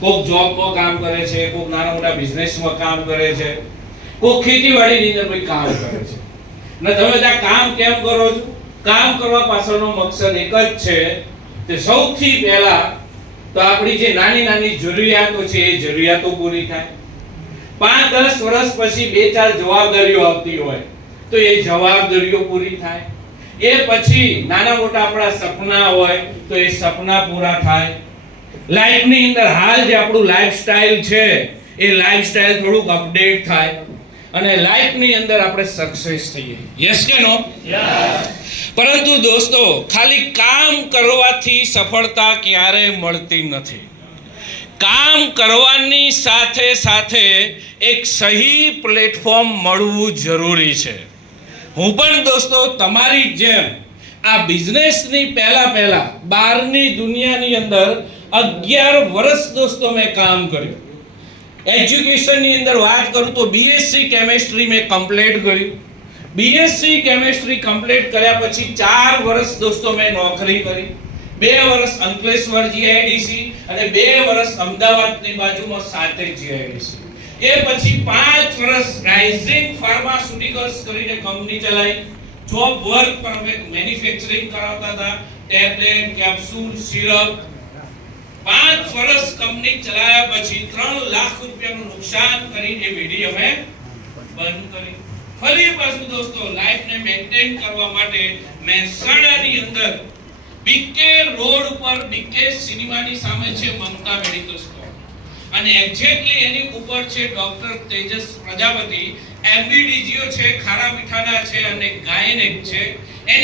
કોક જોબમાં કામ કરે છે, કોક નાના મોટા બિઝનેસમાં કામ કરે છે, કોક ખેતીવાડીની અંદર કોઈ કામ કરે છે. ને તમે આ કામ કેમ કરો છો? કામ કરવા પાછળનો મકસદ એક જ છે કે સૌથી પહેલા તો આપણી જે નાની નાની જરૂરિયાતો છે એ જરૂરિયાતો પૂરી થાય. 5-10 વર્ષ પછી 2-4 જવાબદારીઓ આવતી હોય તો એ જવાબદારીઓ પૂરી થાય. એ પછી નાના મોટા આપણા સપના હોય તો એ સપના પૂરા થાય. લાઈફની અંદર હાલ જે આપણું લાઈફસ્ટાઈલ છે એ લાઈફસ્ટાઈલ થોડુંક અપડેટ થાય અને લાઈફની અંદર આપણે સક્સેસ થઈએ. યસ કે નો? પરંતુ દોસ્તો, ખાલી કામ કરવાથી સફળતા ક્યારેય મળતી નથી. કામ કરવાની સાથે સાથે એક સહી પ્લેટફોર્મ મળવું જરૂરી છે. હું પણ દોસ્તો તમારી જેમ આ બિઝનેસની પહેલા બહારની દુનિયાની અંદર 11 વર્ષ દોસ્તો મેં કામ કર્યું. એજ્યુકેશનની અંદર વાત કરું તો બીએસસી કેમેસ્ટ્રી મેં કમ્પ્લીટ કર્યું. બીએસસી કેમેસ્ટ્રી કમ્પ્લીટ કર્યા પછી 4 વર્ષ દોસ્તો મેં નોકરી કરી. 2 વર્ષ અંકલેશ્વર જીઆઈડીસી અને 2 વર્ષ અમદાવાદની બાજુમાં સાતે જીઆઈડીસી. એ પછી 5 વર્ષ રાઇઝિંગ ફાર્માસ્યુટિકલ્સ કરીને કંપની ચલાવી. જોબ વર્ક પર અમે મેન્યુફેક્ચરિંગ કરાવતા હતા, ટેબ્લેટ, કેપ્સ્યુલ, સિરપ. 5 વર્ષ કંપની ચલાવ્યા પછી 3 લાખ રૂપિયાનું નુકસાન કરીને વીડી અમે બંધ કરી. ફરી પાછું દોસ્તો લાઈફને મેન્ટેન કરવા માટે મહેસાણાની અંદર બીકે રોડ ઉપર બીકે સિનેમાની સામે છે મમતા મેડિકલ સ્ટોર અને એક્ઝેક્ટલી એની ઉપર છે ડોક્ટર તેજસ પ્રજાપતિ. એમબીડીજીઓ છે, ખારા મીઠાના છે અને ગાયનેક છે.